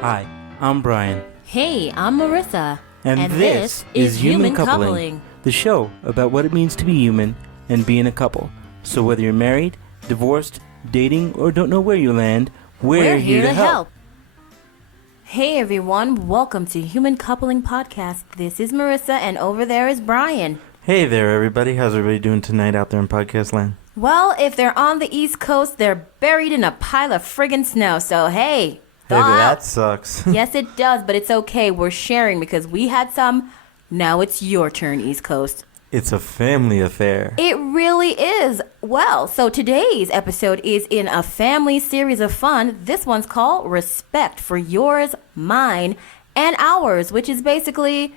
Hi, I'm Brian. Hey, I'm Merisa. And this is Human Coupling, the show about what it means to be human and being a couple. So whether you're married, divorced, dating, or don't know where you land, we're here to help. Hey everyone, welcome to Human Coupling Podcast. This is Merisa and over there is Brian. Hey there everybody, how's everybody doing tonight out there in podcast land? Well, if they're on the East Coast, they're buried in a pile of friggin' snow, so hey. Hey, that sucks. Yes, it does, but it's okay. We're sharing because we had some. Now it's your turn, East Coast. It's a family affair. It really is. Well, so today's episode is in a family series of fun. This one's called Respect for Yours, Mine, and Ours, which is basically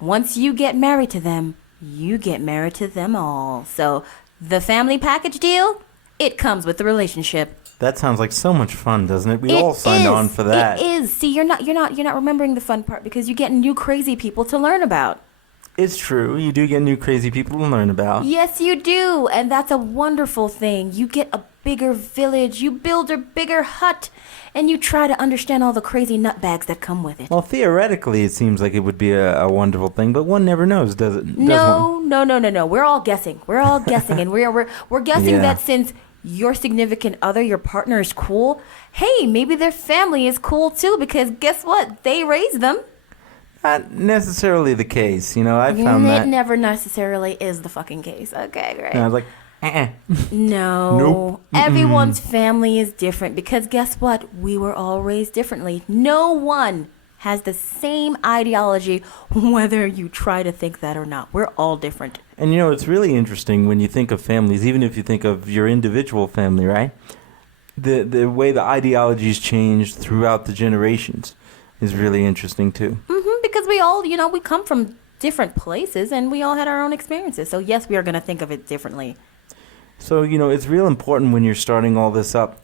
once you get married to them, you get married to them all. So the family package deal, it comes with the relationship. That sounds like so much fun, doesn't it? We all signed on for that. It is. See, you're not remembering the fun part because you get new crazy people to learn about. It's true. You do get new crazy people to learn about. Yes, you do. And that's a wonderful thing. You get a bigger village, you build a bigger hut, and you try to understand all the crazy nutbags that come with it. Well, theoretically, it seems like it would be a wonderful thing, but one never knows, does it? No. We're all guessing. And we're guessing that since your significant other, your partner is cool, hey, maybe their family is cool too, because guess what? They raised them. Not necessarily the case. You know, I found that. It never necessarily is the fucking case. Okay, great. And I was like, No. Nope. Everyone's family is different because guess what? We were all raised differently. No one has the same ideology, whether you try to think that or not. We're all different. And you know, it's really interesting when you think of families, even if you think of your individual family, right? The way the ideologies changed throughout the generations is really interesting too. Because we all, we come from different places and we all had our own experiences. So yes, we are going to think of it differently. So, it's real important when you're starting all this up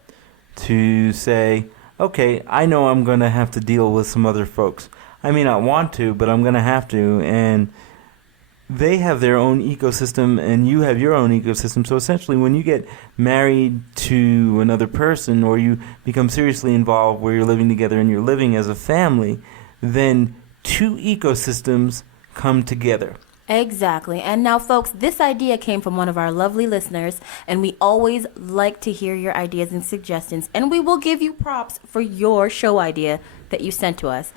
to say, okay, I know I'm going to have to deal with some other folks. I may not want to, but I'm going to have to. And they have their own ecosystem and you have your own ecosystem. So essentially when you get married to another person or you become seriously involved where you're living together and you're living as a family, then two ecosystems come together. Exactly. And now, folks, this idea came from one of our lovely listeners, and we always like to hear your ideas and suggestions, and we will give you props for your show idea that you sent to us.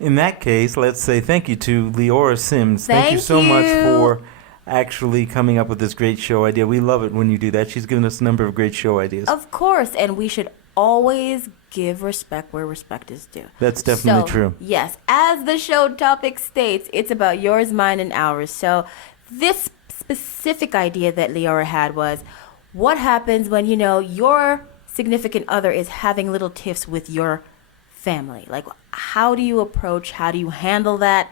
In that case, let's say thank you to Leora Sims. Thank you so much for actually coming up with this great show idea. We love it when you do that. She's given us a number of great show ideas. Of course, and we should always give respect where respect is due. That's definitely true. Yes, as the show topic states, it's about yours, mine, and ours. So this specific idea that Leora had was, what happens when, your significant other is having little tiffs with your family? Like, how do you approach, how do you handle that?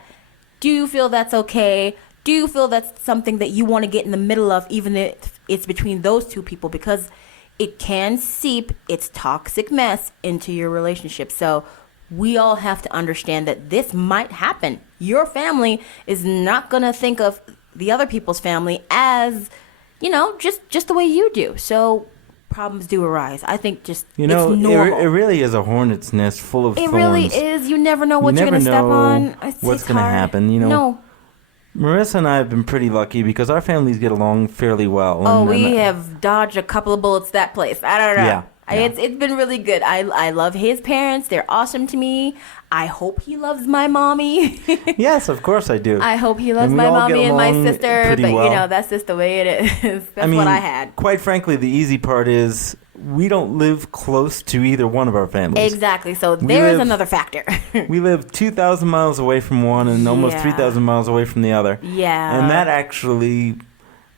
Do you feel that's okay? Do you feel that's something that you want to get in the middle of, even if it's between those two people? Because it can seep its toxic mess into your relationship. So we all have to understand that this might happen. Your family is not going to think of the other people's family as, just the way you do. So problems do arise. I think it's normal. It really is a hornet's nest full of thorns. It really is. You never know what you're going to step on. What's going to happen, No. Marissa and I have been pretty lucky because our families get along fairly well. We have dodged a couple of bullets that place. I don't know. Yeah. It's been really good. I love his parents. They're awesome to me. I hope he loves my mommy. Yes, of course I do. I hope he loves my mommy and my sister. But, well. That's just the way it is. That's what I had. Quite frankly, the easy part is we don't live close to either one of our families. Exactly. So there is another factor. We live 2,000 miles away from one and almost 3,000 miles away from the other. Yeah. And that actually,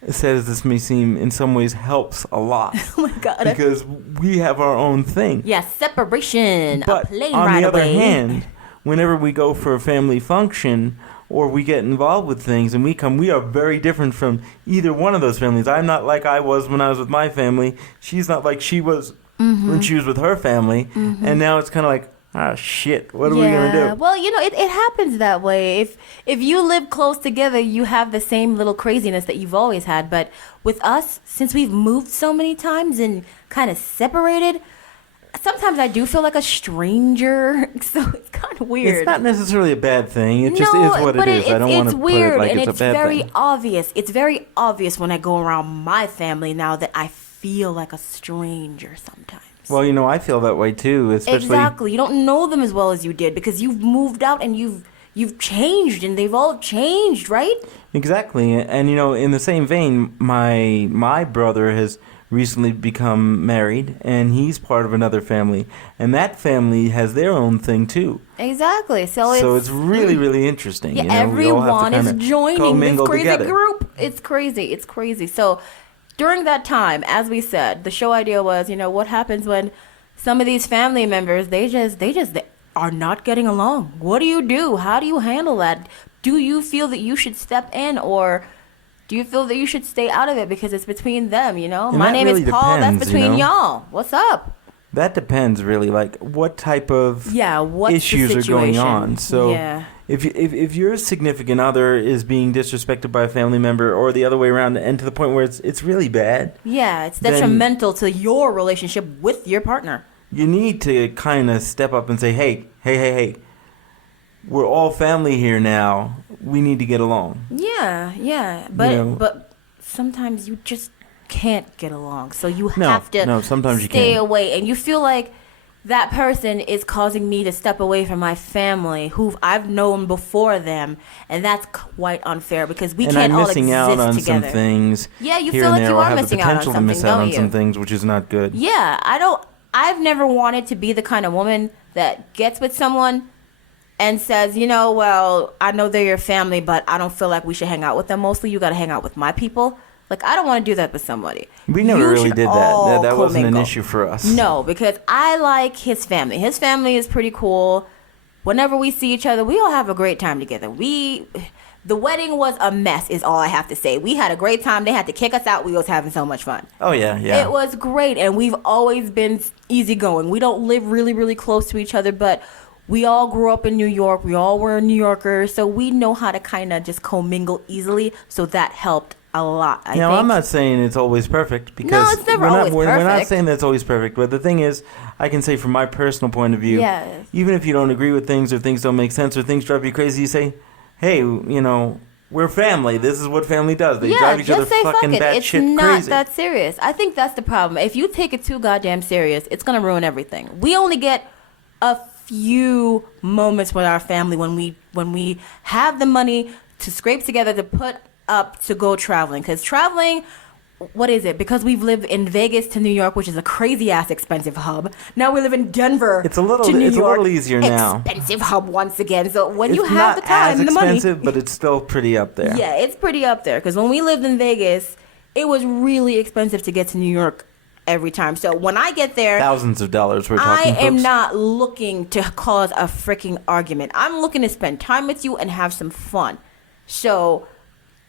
sad as this may seem, in some ways helps a lot. Oh, my God. Because we have our own thing. Yeah, separation. But a plane on ride the other away. hand, whenever we go for a family function or we get involved with things and we are very different from either one of those families. I'm not like I was when I was with my family. She's not like she was when she was with her family. And now it's kind of like, shit, what are we going to do? Well, it happens that way. If you live close together, you have the same little craziness that you've always had. But with us, since we've moved so many times and kind of separated, sometimes I do feel like a stranger, so it's kind of weird. It's not necessarily a bad thing. It just is what it is. I don't want to put it like it's a bad very thing. obvious. It's very obvious when I go around my family now that I feel like a stranger sometimes. Well, I feel that way too, especially. Exactly. You don't know them as well as you did because you've moved out and you've changed and they've all changed, right? Exactly. And in the same vein, my brother has recently become married, and he's part of another family, and that family has their own thing too. Exactly. So it's really, really interesting. Yeah, We all have to everyone is kinda joining this commingle crazy together. group. It's crazy. It's crazy. So during that time, as we said, the show idea was, what happens when some of these family members, they are not getting along. What do you do? How do you handle that? Do you feel that you should step in, or do you feel that you should stay out of it because it's between them, And My that name really is Paul, depends, that's between you know? y'all. What's up? That depends, really, like what type of What's issues the are going situation? on. So Yeah. if your significant other is being disrespected by a family member, or the other way around, and to the point where it's really bad, Yeah, it's then detrimental to your relationship with your partner. you need to kind of step up and say, hey, we're all family here now. We need to get along. Yeah. But sometimes you just can't get along. So you have to sometimes you stay can't. away. And you feel like that person is causing me to step away from my family who I've known before them. And that's quite unfair because we And can't I'm all missing exist out on together. some things. Yeah, you here feel and like there, you or are have the missing out on potential to something, miss out don't on you? some things, which is not good. Yeah, I've never wanted to be the kind of woman that gets with someone and says, well, I know they're your family, but I don't feel like we should hang out with them. Mostly you got to hang out with my people. Like, I don't want to do that with somebody. We never You really should did that. all That wasn't an commingle. issue for us. No, because I like his family. His family is pretty cool. Whenever we see each other, we all have a great time together. The wedding was a mess, is all I have to say. We had a great time. They had to kick us out. We was having so much fun. Oh, yeah. It was great, and we've always been easygoing. We don't live really, really close to each other, but we all grew up in New York. We all were New Yorkers, so we know how to kind of just commingle easily, so that helped a lot, I think. I'm not saying it's always perfect, because it's never we're not, always we're not perfect. saying that it's always perfect, but the thing is, I can say from my personal point of view, Yes. even if you don't agree with things, or things don't make sense, or things drive you crazy, you say, hey, we're family. This is what family does. They drive each other just say fucking fuck it. It's batshit not crazy. that serious. I think that's the problem. If you take it too goddamn serious, it's gonna ruin everything. We only get a few moments with our family when we have the money to scrape together to put up to go traveling. Because traveling, what is it? Because we've lived in Vegas to New York, which is a crazy ass expensive hub. Now we live in Denver. It's a little- to New it's a York, little easier now. Expensive hub once again. So when It's you have not the time, as and the money, expensive, but it's still pretty up there. yeah, it's pretty up there. Because when we lived in Vegas, it was really expensive to get to New York every time. So when I get there, Thousands of dollars we're I talking, am folks. not looking to cause a freaking argument. I'm looking to spend time with you and have some fun. So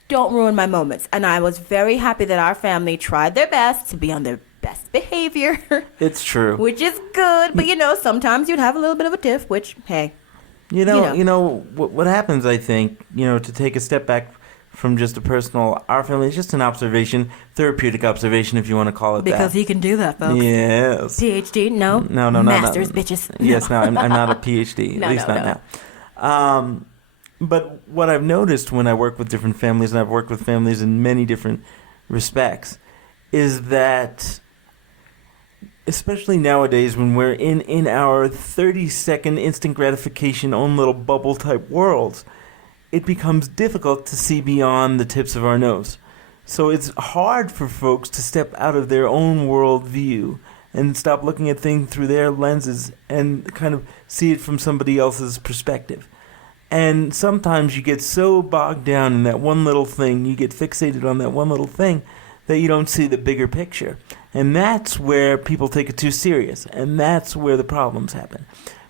don't ruin my moments. And I was very happy that our family tried their best to be on their best behavior. It's true. Which is good. But, sometimes you'd have a little bit of a tiff, which, hey. What happens, I think, to take a step back from just a personal, our family is just an observation, therapeutic observation, if you want to call it Because that. he can do that, folks. Yes. PhD? No. No, Masters, no. bitches. Yes, no, I'm not a PhD, No, at least no, not no. now. But what I've noticed when I work with different families, and I've worked with families in many different respects, is that, especially nowadays when we're in our 30-second instant gratification own little bubble type worlds, it becomes difficult to see beyond the tips of our nose. So it's hard for folks to step out of their own world view and stop looking at things through their lenses and kind of see it from somebody else's perspective. And sometimes you get so bogged down in that one little thing, you get fixated on that one little thing, that you don't see the bigger picture. And that's where people take it too serious, and that's where the problems happen.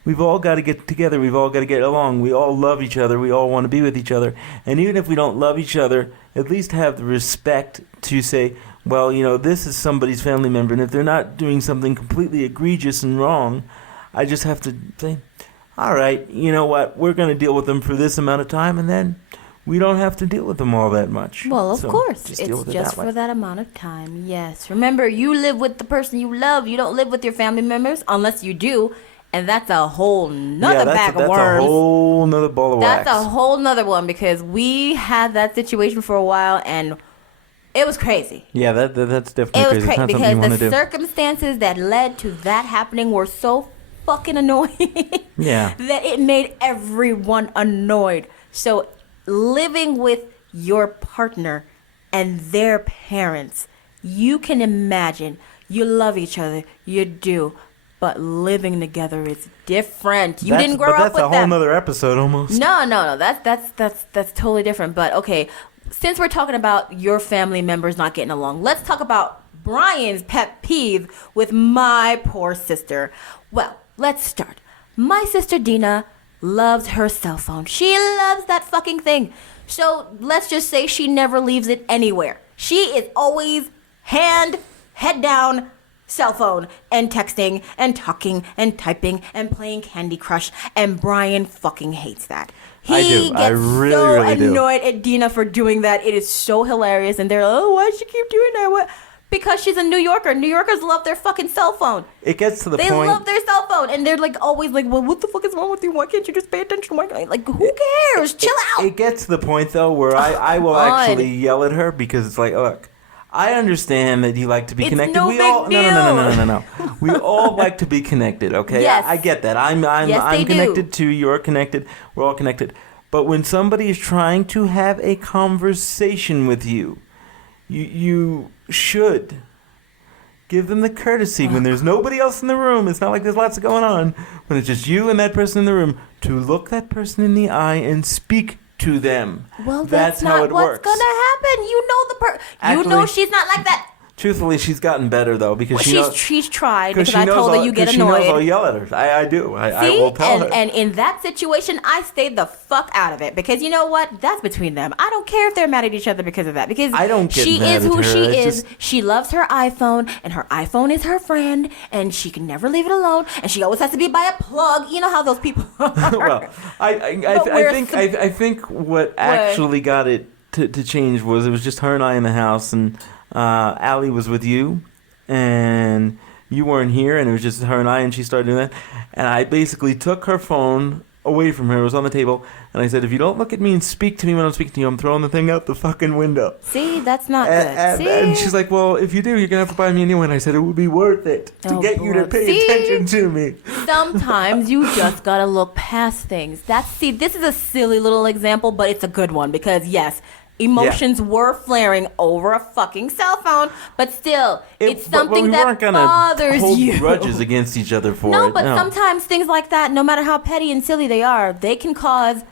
We've all got to get together, we've all got to get along, we all love each other, we all want to be with each other. And even if we don't love each other, at least have the respect to say, well, this is somebody's family member, and if they're not doing something completely egregious and wrong, I just have to say, all right, you know what, we're going to deal with them for this amount of time, and then we don't have to deal with them all that much. Well, of So course. just deal It's with it just that way. for that amount of time. Yes. Remember, you live with the person you love. You don't live with your family members unless you do. And that's a whole nother bag of worms. That's a whole nother ball of wax. That's a whole nother one because we had that situation for a while and it was crazy. Yeah, that's definitely It was crazy. It's crazy not something you because want to the do. circumstances that led to that happening were so fucking annoying Yeah. that it made everyone annoyed. So living with your partner and their parents, you can imagine you love each other, you do, but living together is different. You didn't grow up with them. But that's a whole nother episode almost. No. That's totally different. But okay, since we're talking about your family members not getting along, let's talk about Brian's pet peeve with my poor sister. Well, let's start. My sister Dina loves her cell phone. She loves that fucking thing. So let's just say she never leaves it anywhere. She is always head down, cell phone and texting and talking and typing and playing Candy Crush, and Brian fucking hates that. I do. He I gets really, so really do. annoyed at Dina for doing that. It is so hilarious, and they're like, oh, why does she keep doing that? What? Because she's a New Yorker. New Yorkers love their fucking cell phone. It gets to the They point. love their cell phone, and they're like always like, well, what the fuck is wrong with you? Why can't you just pay attention? Why can't I? Like, who cares? Chill out. It gets to the point though where I will God. actually yell at her because it's like, look, I understand that you like to be It's connected. no We big all deal. no. We all like to be connected, okay? Yes. I get that. I'm Yes, they do. connected too. You're connected. We're all connected. But when somebody is trying to have a conversation with you, you should give them the courtesy when there's nobody else in the room. It's not like there's lots going on. When it's just you and that person in the room, to look that person in the eye and speak to them. Well, that's not how it what's works. gonna happen. You know you know Actually- she's not like that. Truthfully, she's gotten better though because Well, she's tried because I told her you get she knows I'll annoyed. yell at her. I do. I See? will tell her. And in that situation, I stayed the fuck out of it because you know what? That's between them. I don't care if they're mad at each other because of that. Because I don't get she mad is at who her. she It's is. just- She loves her iPhone, and her iPhone is her friend, and she can never leave it alone. And she always has to be by a plug. You know how those people are. Well, I think what actually got it to change was it was just her and I in the house, and Allie was with you, and you weren't here, and it was just her and I, and she started doing that, and I basically took her phone away from her. It was on the table, and I said, if you don't look at me and speak to me when I'm speaking to you, I'm throwing the thing out the fucking window. See, that's not good. And, See? and she's like, well, if you do, you're going to have to buy me a new one. I said, it would be worth it to Oh, get you to boy. pay See? attention to me. Sometimes you just gotta look past things. This is a silly little example, but it's a good one because yes, emotions were flaring over a fucking cell phone, but still, it's something we that weren't gonna bothers hold you. grudges against each other for No, it. but sometimes things like that, no matter how petty and silly they are, they can cause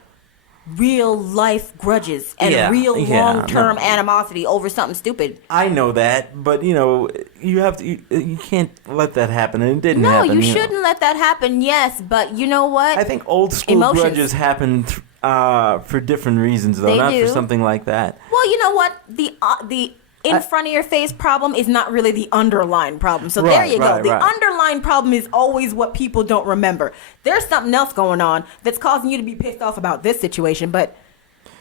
real life grudges and real long-term animosity over something stupid. I know that, but you have to. You can't let that happen, and it didn't No, happen. you shouldn't let that happen. Yes, but you know what? I think old school Emotions. grudges happen for different reasons, though, They not do. for something like that. Well, you know what? The in front of your face problem is not really the underlying problem. So there you go. The underlying problem is always what people don't remember. There's something else going on that's causing you to be pissed off about this situation, but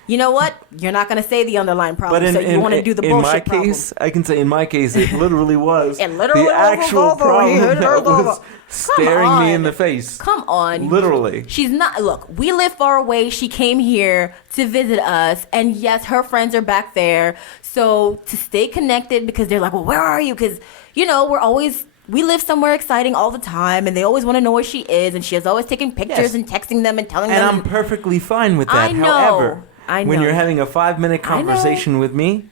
you know what? You're not going to say the underlying problem, so you want to do the bullshit in my problem. case, I can say in my case, it literally was It literally the was actual over. problem He hit her that was over. staring me in the face. Come on. Literally. She's not. Look, we live far away. She came here to visit us. And yes, her friends are back there. So to stay connected, because they're like, well, where are you? Because, we live somewhere exciting all the time. And they always want to know where she is. And she is always taking pictures and texting them and telling them. And I'm perfectly fine with that. I know. However, I know. when you're having a 5-minute conversation with me,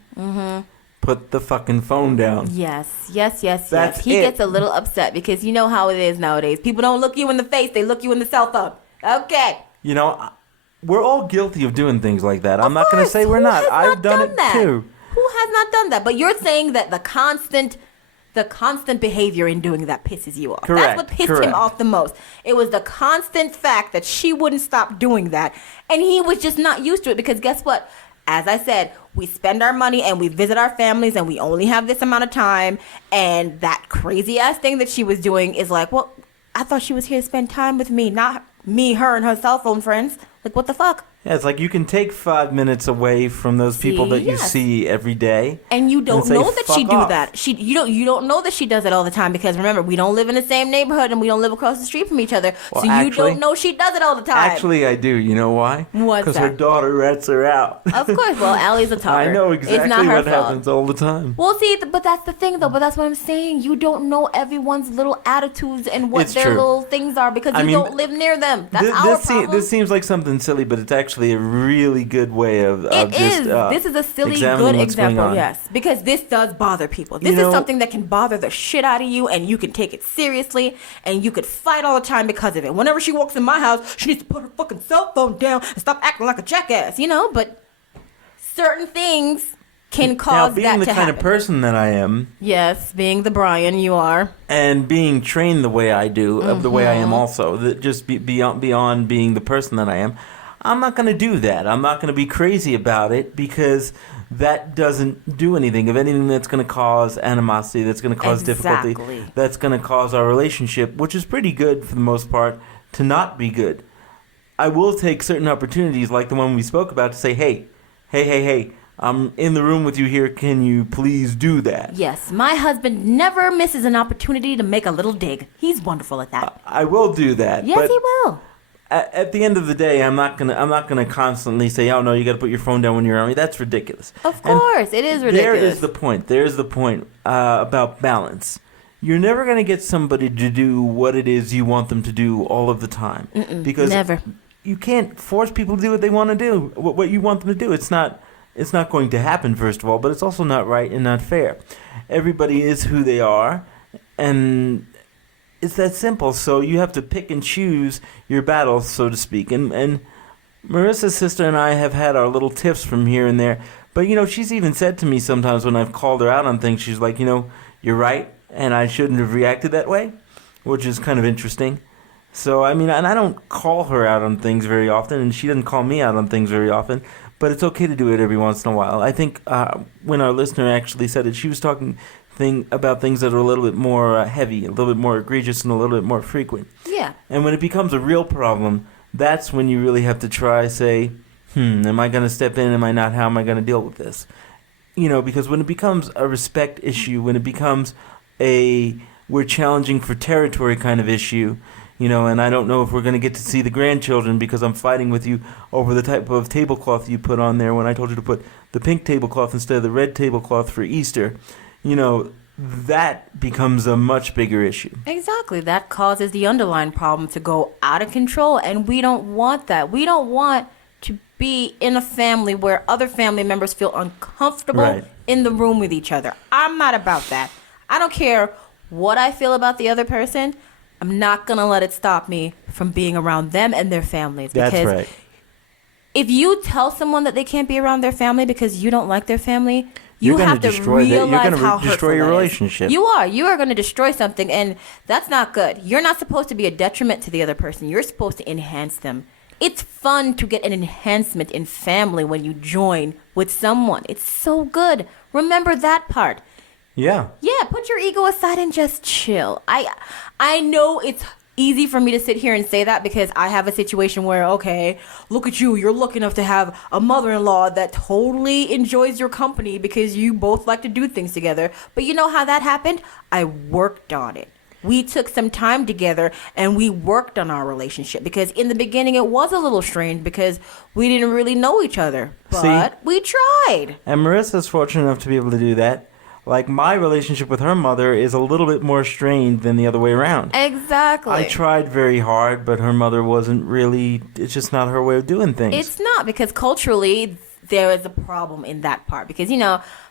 put the fucking phone down. Yes. That's He it. gets a little upset because you know how it is nowadays. People don't look you in the face. They look you in the cell phone. Okay. We're all guilty of doing things like that. I'm not going to say we're not. I've done it too. Who has not done that? But you're saying that the constant behavior in doing that pisses you off. Correct, That's what pissed him off the most. It was the constant fact that she wouldn't stop doing that. And he was just not used to it because guess what? As I said, we spend our money and we visit our families and we only have this amount of time. And that crazy ass thing that she was doing is like, well, I thought she was here to spend time with me, not me, her, and her cell phone friends. Like, what the fuck? Yeah, it's like you can take 5 minutes away from those people that you yes. see every day. And you don't say, know that she "Fuck do off." that. You don't know that she does it all the time because remember, we don't live in the same neighborhood and we don't live across the street from each other. Well, So you actually- don't know she does it all the time. Actually, I do. You know why? What's Because her that? daughter rats her out. Of course. Well, Allie's a talker. I know It's exactly not her what fault. happens all the time. Well, see, but that's the thing, though. But that's what I'm saying. You don't know everyone's little attitudes and what It's their true. little things are because I you mean, don't live near them. That's This, our this, problem. this seems like something silly, but it's actually a really good way of It just is. This is a silly, examining good what's going example, on. yes. Because this does bother people. This You know- is something that can bother the shit out of you, and you can take it seriously, and you could fight all the time because of it. Whenever she walks in my house, she needs to put her fucking cell phone down and stop acting like a jackass, but certain things can Now, cause being that the to kind happen. of person that I am, Yes, being the Brian you are. and being trained the way I do, of the way I Mm-hmm. am also, that just beyond being the person that I am, I'm not going to do that. I'm not going to be crazy about it because that doesn't do anything. Of anything that's going to cause animosity, that's going to cause Exactly. difficulty, that's going to cause our relationship, which is pretty good for the most part, to not be good. I will take certain opportunities like the one we spoke about to say, hey, I'm in the room with you here. Can you please do that? Yes, my husband never misses an opportunity to make a little dig. He's wonderful at that. I will do that. Yes, but he will. At the end of the day, I'm not gonna constantly say, "Oh no, you got to put your phone down when you're around me." That's ridiculous. Of And course, it is ridiculous. There is the point. There's the point about balance. You're never gonna get somebody to do what it is you want them to do all of the time because never. you can't force people to do what they want to do, what you want them to do. It's not going to happen, first of all, but it's also not right and not fair. Everybody is who they are, and it's that simple. So you have to pick and choose your battles, so to speak. And Marissa's sister and I have had our little tiffs from here and there. But, she's even said to me sometimes when I've called her out on things, she's like, you're right, and I shouldn't have reacted that way, which is kind of interesting. So, and I don't call her out on things very often, and she doesn't call me out on things very often. But it's okay to do it every once in a while. I think when our listener actually said it, she was talking about things that are a little bit more heavy, a little bit more egregious, and a little bit more frequent. Yeah. And when it becomes a real problem, that's when you really have to say, am I going to step in? Am I not? How am I going to deal with this? Because when it becomes a respect issue, when it becomes we're challenging for territory kind of issue, and I don't know if we're going to get to see the grandchildren because I'm fighting with you over the type of tablecloth you put on there when I told you to put the pink tablecloth instead of the red tablecloth for Easter. That becomes a much bigger issue. Exactly. That causes the underlying problem to go out of control, and we don't want that. We don't want to be in a family where other family members feel uncomfortable Right. in the room with each other. I'm not about that. I don't care what I feel about the other person. I'm not going to let it stop me from being around them and their families. That's Because right. if you tell someone that they can't be around their family because you don't like their family, You're you gonna have to destroy that- you're realize gonna how destroy hurtful your that is. relationship. You are going to destroy something, and that's not good. You're not supposed to be a detriment to the other person. You're supposed to enhance them. It's fun to get an enhancement in family when you join with someone. It's so good. Remember that part. Yeah. Yeah, put your ego aside and just chill. I know it's easy for me to sit here and say that because I have a situation where, okay, look at you. You're lucky enough to have a mother-in-law that totally enjoys your company because you both like to do things together. But you know how that happened? I worked on it. We took some time together and we worked on our relationship because in the beginning it was a little strained because we didn't really know each other. But we tried. And Marissa's fortunate enough to be able to do that. Like, my relationship with her mother is a little bit more strained than the other way around. Exactly. I tried very hard, but her mother wasn't really, it's just not her way of doing things. It's not, because culturally there is a problem in that part. Because,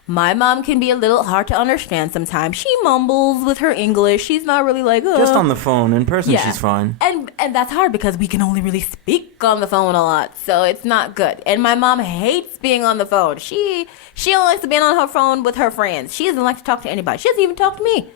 my mom can be a little hard to understand sometimes. She mumbles with her English. She's not really like, Just on the phone. In person, Yeah. she's fine. And that's hard because we can only really speak on the phone a lot. So it's not good. And my mom hates being on the phone. She only likes to be on her phone with her friends. She doesn't like to talk to anybody. She doesn't even talk to me.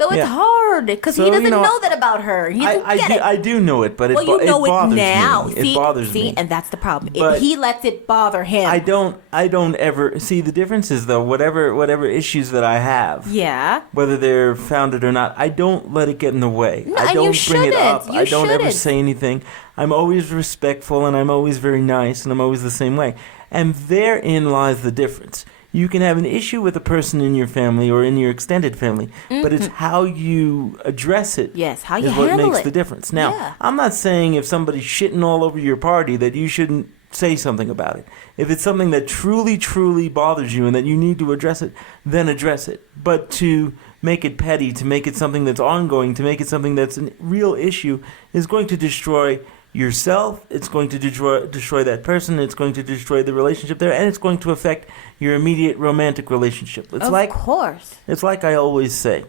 So it's hard because he doesn't know that about her. He doesn't get it. I do know it, but Well, you know it bothers it now. me. See, It bothers me. and that's the problem. But He lets it bother him. I don't ever see the difference is though whatever issues that I have. Yeah. Whether they're founded or not, I don't let it get in the way. No, I and don't you bring it shouldn't. up. You I don't ever shouldn't. say anything. I'm always respectful and I'm always very nice and I'm always the same way. And therein lies the difference. You can have an issue with a person in your family or in your extended family, but it's how you address it. Yes, how you is what handle makes it. the difference. Now, Yeah. I'm not saying if somebody's shitting all over your party that you shouldn't say something about it. If it's something that truly, truly bothers you and that you need to address it, then address it. But to make it petty, to make it something that's ongoing, to make it something that's a real issue is going to destroy yourself, it's going to destroy that person, it's going to destroy the relationship there, and it's going to affect your immediate romantic relationship. Of course. It's like I always say,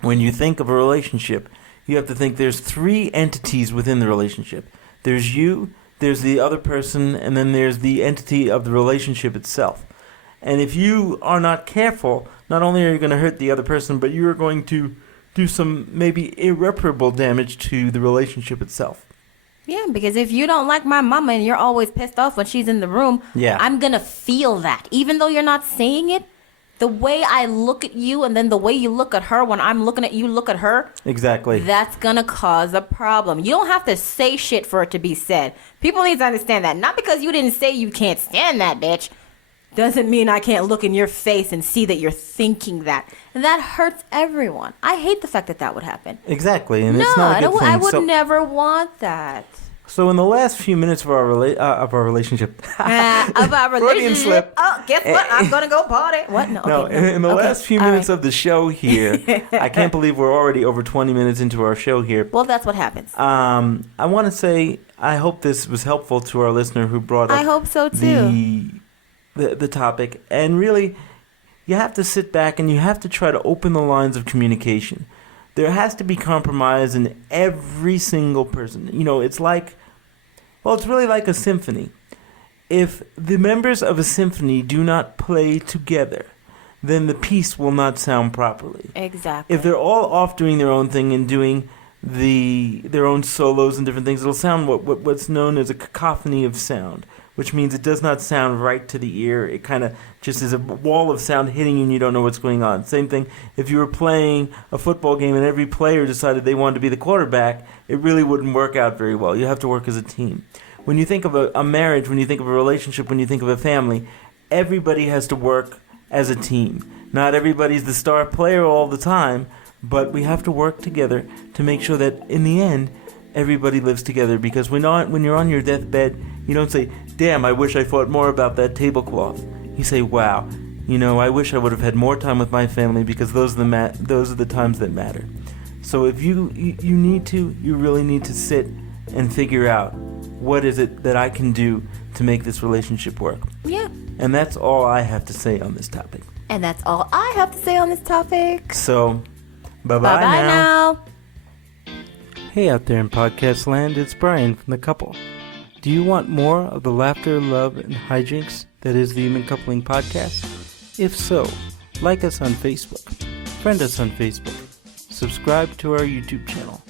when you think of a relationship, you have to think there's 3 entities within the relationship. There's you, there's the other person, and then there's the entity of the relationship itself. And if you are not careful, not only are you going to hurt the other person, but you're going to do some maybe irreparable damage to the relationship itself. Yeah, because if you don't like my mama and you're always pissed off when she's in the room, I'm going to feel that. Even though you're not saying it, the way I look at you and then the way you look at her when I'm looking at you, look at her. Exactly. That's going to cause a problem. You don't have to say shit for it to be said. People need to understand that. Not because you didn't say you can't stand that bitch doesn't mean I can't look in your face and see that you're thinking that. And that hurts everyone. I hate the fact that that would happen. Exactly, and it's not a good thing. I would never want that. So in the last few minutes of our relationship, of our Freudian relationship. slip. Oh, guess what? I'm gonna go party. What? No. No, Okay, in the last few All minutes right. of the show here, I can't believe we're already over 20 minutes into our show here. Well, that's what happens. I want to say I hope this was helpful to our listener who brought up I hope so too. the topic. And really, you have to sit back and you have to try to open the lines of communication. There has to be compromise in every single person. You know, it's really like a symphony. If the members of a symphony do not play together, then the piece will not sound properly. Exactly. If they're all off doing their own thing and doing their own solos and different things, it'll sound what's known as a cacophony of sound, which means it does not sound right to the ear. It kind of just is a wall of sound hitting you and you don't know what's going on. Same thing if you were playing a football game and every player decided they wanted to be the quarterback, it really wouldn't work out very well. You have to work as a team. When you think of a marriage, when you think of a relationship, when you think of a family, everybody has to work as a team. Not everybody's the star player all the time, but we have to work together to make sure that in the end, everybody lives together. Because when you're on your deathbed, you don't say, damn, I wish I thought more about that tablecloth. You say, wow, I wish I would have had more time with my family because those are the times that matter. So if you really need to sit and figure out what is it that I can do to make this relationship work. Yeah. And that's all I have to say on this topic. And that's all I have to say on this topic. So, bye-bye now. Hey out there in podcast land, it's Brian from The Couple. Do you want more of the laughter, love, and hijinks that is the Human Coupling Podcast? If so, like us on Facebook, friend us on Facebook, subscribe to our YouTube channel,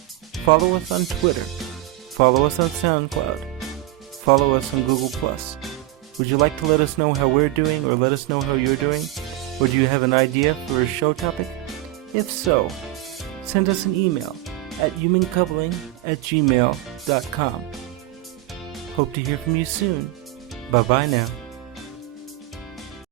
follow us on Twitter, follow us on SoundCloud, follow us on Google+. Would you like to let us know how we're doing or let us know how you're doing? Or do you have an idea for a show topic? If so, send us an email at humancoupling@gmail.com. Hope to hear from you soon. Bye-bye now.